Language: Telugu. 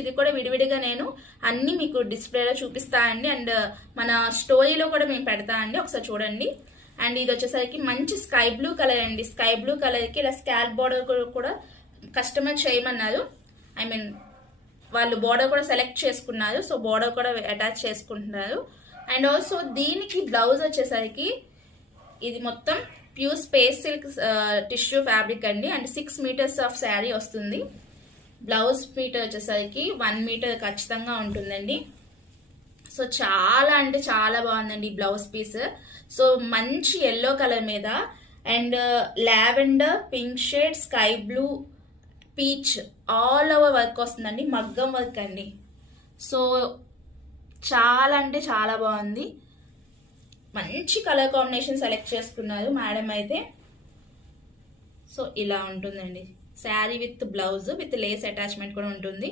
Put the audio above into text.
ఇది కూడా విడివిడిగా నేను అన్ని మీకు డిస్ప్లేలో చూపిస్తా అండి. అండ్ మన స్టోరీలో కూడా మేము పెడతా అండి, ఒకసారి చూడండి. అండ్ ఇది వచ్చేసరికి మంచి స్కై బ్లూ కలర్ అండి. స్కై బ్లూ కలర్ కి ఇలా స్కాల్ప్ బోర్డర్ కూడా కస్టమైజ్ చేయమన్నారు. ఐ మీన్ వాళ్ళు బోర్డర్ కూడా సెలెక్ట్ చేసుకున్నారు, సో బోర్డర్ కూడా అటాచ్ చేసుకుంటున్నారు. అండ్ ఆల్సో దీనికి బ్లౌజ్ వచ్చేసరికి ఇది మొత్తం pure space silk tissue fabric అండి. అండ్ 6 మీటర్స్ ఆఫ్ శారీ వస్తుంది. బ్లౌజ్ మీటర్ వచ్చేసరికి 1 మీటర్ ఖచ్చితంగా ఉంటుందండి. సో చాలా అంటే చాలా బాగుందండి ఈ బ్లౌజ్ పీస్. సో మంచి ఎల్లో కలర్ మీద and lavender, pink shade, sky blue, peach all over work వస్తుందండి, మగ్గం వర్క్ అండి. సో చాలా అంటే చాలా బాగుంది. మంచి కలర్ కాంబినేషన్ సెలెక్ట్ చేసుకున్నారు మేడం అయితే. సో ఇలా ఉంటుందండి sari with blouse with lace attachment కూడా ఉంటుంది.